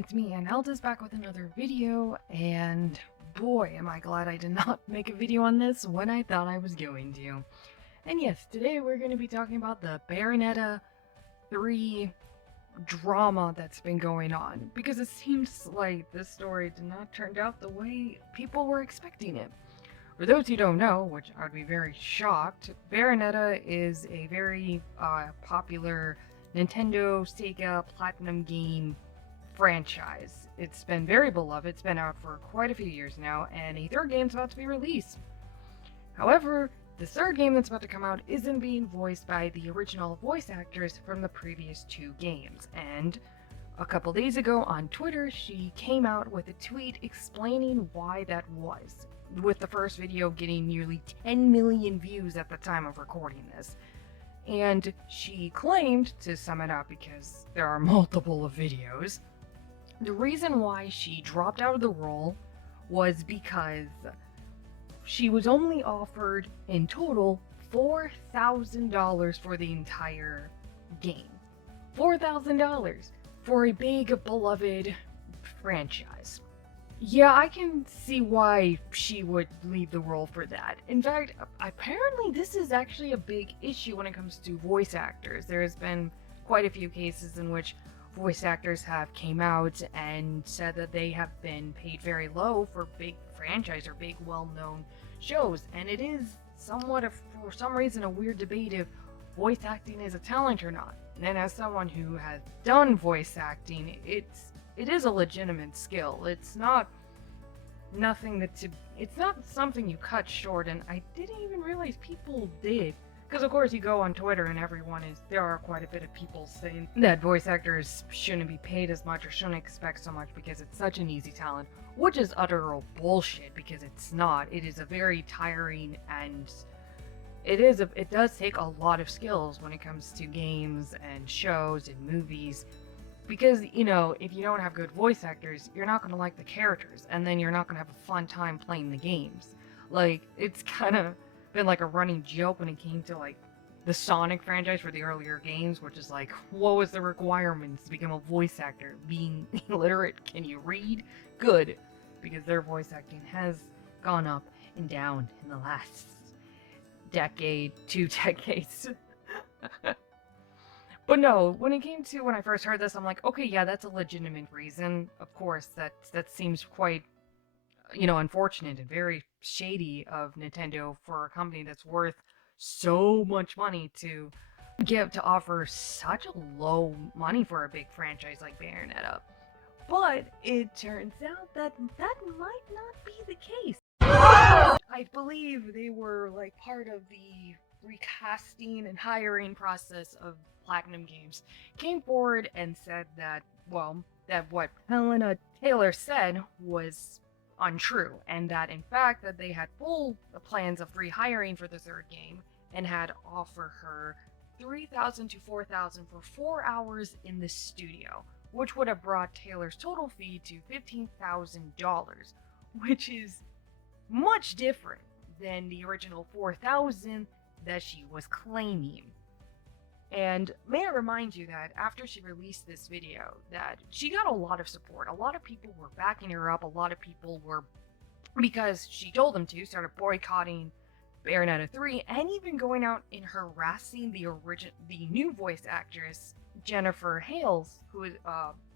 it's me, and Elda's back with another video, and boy, am I glad I did not make a video on this when I thought I was going to. And yes, today we're going to be talking about the Bayonetta 3 drama that's been going on, because it seems like this story did not turn out the way people were expecting it. For those who don't know, which I would be very shocked, Bayonetta is a very popular Nintendo, Sega, Platinum game franchise. It's been very beloved, it's been out for quite a few years now, and a third game's about to be released. However, the third game that's about to come out isn't being voiced by the original voice actors from the previous two games, and a couple days ago on Twitter, she came out with a tweet explaining why that was, with the first video getting nearly 10 million views at the time of recording this. And she claimed, to sum it up because there are multiple of videos, the reason why she dropped out of the role was because she was only offered, in total, $4,000 for the entire game. $4,000 for a big, beloved franchise. Yeah, I can see why she would leave the role for that. In fact, apparently this is actually a big issue when it comes to voice actors. There has been quite a few cases in which voice actors have came out and said that they have been paid very low for big franchise or big well-known shows, and it is somewhat of, for some reason, a weird debate if voice acting is a talent or not. And as someone who has done voice acting, it is a legitimate skill. It's not something you cut short, and I didn't even realize people did. Because of course you go on Twitter and there are quite a bit of people saying that voice actors shouldn't be paid as much or shouldn't expect so much because it's such an easy talent, which is utter bullshit because it's not. It is a very tiring and it does take a lot of skills when it comes to games and shows and movies. Because, you know, if you don't have good voice actors, you're not going to like the characters, and then you're not going to have a fun time playing the games. Like, it's kind of been like a running joke when it came to, like, the Sonic franchise for the earlier games, which is like, what was the requirements to become a voice actor? Being illiterate? Can you read? Good. Because their voice acting has gone up and down in the last decade, 2 decades. But no, when I first heard this, I'm like, okay, yeah, that's a legitimate reason. Of course, that seems quite, unfortunate and very shady of Nintendo for a company that's worth so much money to offer such a low money for a big franchise like Bayonetta. But it turns out that might not be the case. I believe they were like part of the recasting and hiring process of Platinum Games, came forward and said that what Helena Taylor said was untrue, and that in fact that they had full plans of rehiring for the third game and had offered her $3,000 to $4,000 for 4 hours in the studio, which would have brought Taylor's total fee to $15,000, which is much different than the original $4,000 that she was claiming. And may I remind you that after she released this video, that she got a lot of support. A lot of people were backing her up. A lot of people were, because she told them to, started boycotting Bayonetta 3 and even going out and harassing the new voice actress, Jennifer Hales, who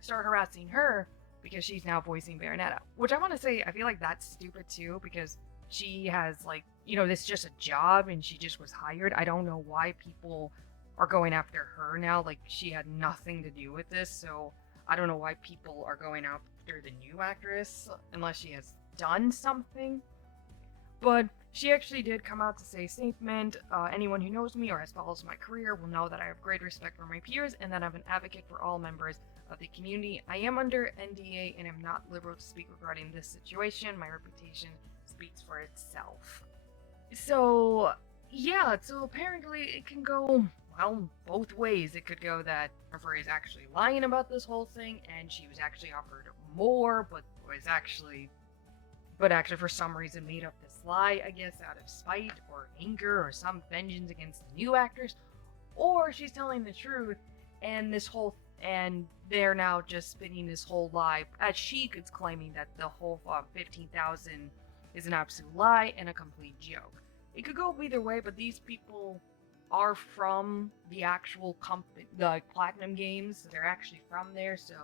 started harassing her because she's now voicing Bayonetta. Which I want to say, I feel like that's stupid too, because she has, like, this is just a job and she just was hired. I don't know why people are going after her now, like she had nothing to do with this, so I don't know why people are going after the new actress unless she has done something. But she actually did come out to say a statement, anyone who knows me or has followed my career will know that I have great respect for my peers and that I'm an advocate for all members of the community. I am under NDA and am not liberal to speak regarding this situation. My reputation speaks for itself. So yeah, so apparently it can go, well, both ways. It could go that Jennifer is actually lying about this whole thing, and she was actually offered more, but actually for some reason made up this lie, I guess, out of spite or anger or some vengeance against the new actors. Or she's telling the truth, and this whole and they're now just spinning this whole lie, as she is claiming that the whole 15,000 is an absolute lie and a complete joke. It could go either way, but these people are from the actual company, the Platinum Games. They're actually from there, so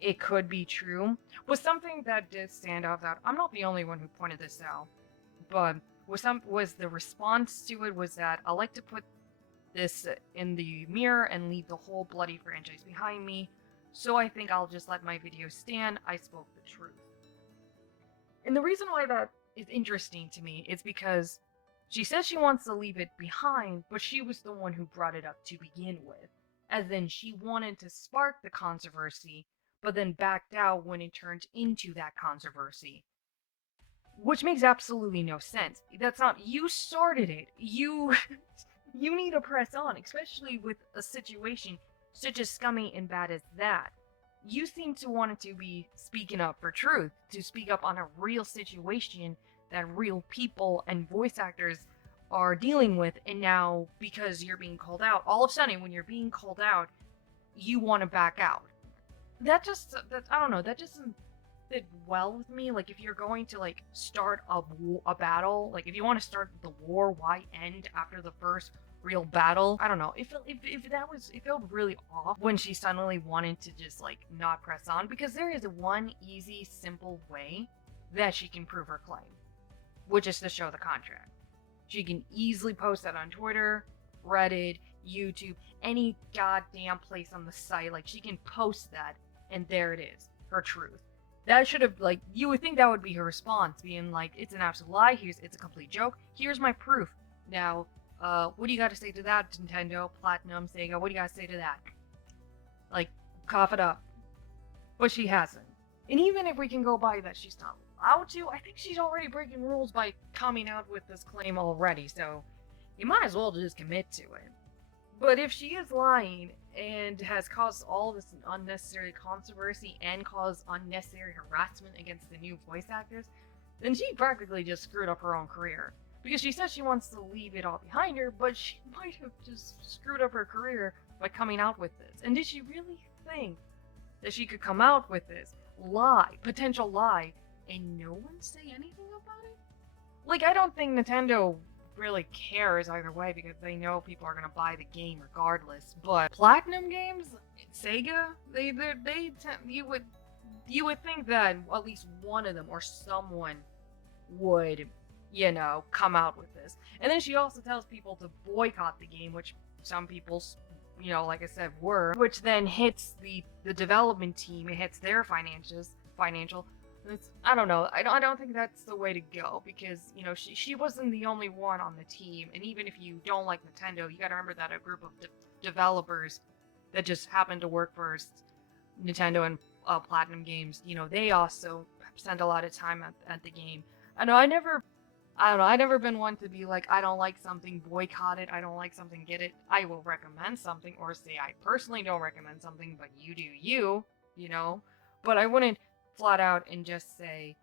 it could be true. Was something that did stand out that I'm not the only one who pointed this out, but was the response to it was that I like to put this in the mirror and leave the whole bloody franchise behind me, so I think I'll just let my video stand. I spoke the truth. And the reason why that is interesting to me is because she says she wants to leave it behind, but she was the one who brought it up to begin with. As in, she wanted to spark the controversy, but then backed out when it turned into that controversy. Which makes absolutely no sense. That's not, you started it. You need to press on, especially with a situation such as scummy and bad as that. You seem to want to be speaking up for truth, to speak up on a real situation that real people and voice actors are dealing with, and now because you're being called out, all of a sudden when you're being called out, you want to back out. That I don't know, that just doesn't fit well with me. Like, if you're going to like start a battle, like if you want to start the war, why end after the first real battle? I don't know. It felt really off when she suddenly wanted to just like not press on, because there is one easy, simple way that she can prove her claim, which is to show the contract. She can easily post that on Twitter, Reddit, YouTube, any goddamn place on the site. Like, she can post that, and there it is, her truth. That should have, like, you would think that would be her response, being like, it's an absolute lie, it's a complete joke, here's my proof. Now, what do you got to say to that, Nintendo, Platinum, Sega? What do you got to say to that? Like, cough it up. But she hasn't. And even if we can go by that she's not allowed to, I think she's already breaking rules by coming out with this claim already, so you might as well just commit to it. But if she is lying and has caused all this unnecessary controversy and caused unnecessary harassment against the new voice actors, then she practically just screwed up her own career. Because she says she wants to leave it all behind her, but she might have just screwed up her career by coming out with this. And did she really think that she could come out with this potential lie, and no one say anything about it? Like, I don't think Nintendo really cares either way, because they know people are gonna buy the game regardless. But Platinum Games, Sega, you would think that at least one of them or someone would, come out with this. And then she also tells people to boycott the game, which some people, like I said, were, which then hits the development team. It hits their financial. I don't know. I don't think that's the way to go, because she wasn't the only one on the team. And even if you don't like Nintendo, you got to remember that a group of developers that just happened to work for Nintendo and Platinum Games, they also spend a lot of time at the game. I never been one to be like, I don't like something, boycott it. I don't like something, get it. I will recommend something, or say I personally don't recommend something, but you do you, But I wouldn't flat out and just say,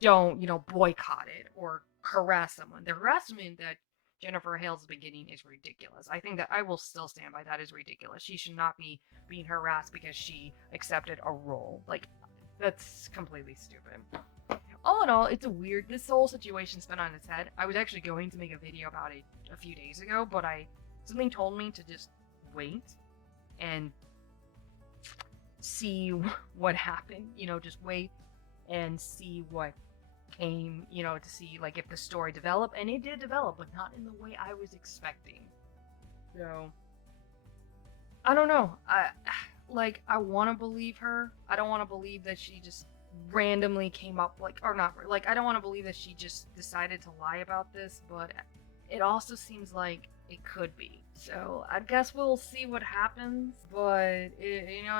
don't, boycott it or harass someone. The harassment that Jennifer Hale's been getting is ridiculous. I think that I will still stand by that is ridiculous. She should not be being harassed because she accepted a role. Like, that's completely stupid. All in all, this whole situation spun on its head. I was actually going to make a video about it a few days ago, but something told me to just wait and see what happened, just wait and see what came, to see, like, if the story developed, and it did develop, but not in the way I was expecting. So, I don't know. I want to believe her. I don't want to believe that she just randomly came up, I don't want to believe that she just decided to lie about this, but it also seems like it could be. So I guess we'll see what happens, but it's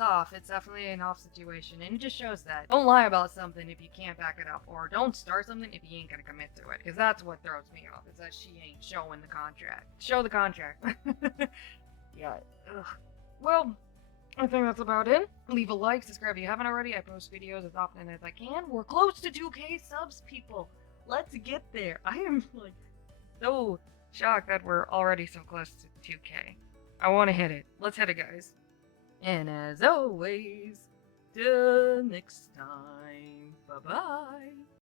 off. It's definitely an off situation, and it just shows that don't lie about something if you can't back it up, or don't start something if you ain't gonna commit to it, because that's what throws me off, is that she ain't showing the contract. Show the contract. Yeah. Ugh. Well, I think that's about it. Leave a like, subscribe if you haven't already. I post videos as often as I can. We're close to 2K subs, people. Let's get there. I am so shocked that we're already so close to 2K. I want to hit it. Let's hit it, guys. And as always, till next time. Bye bye.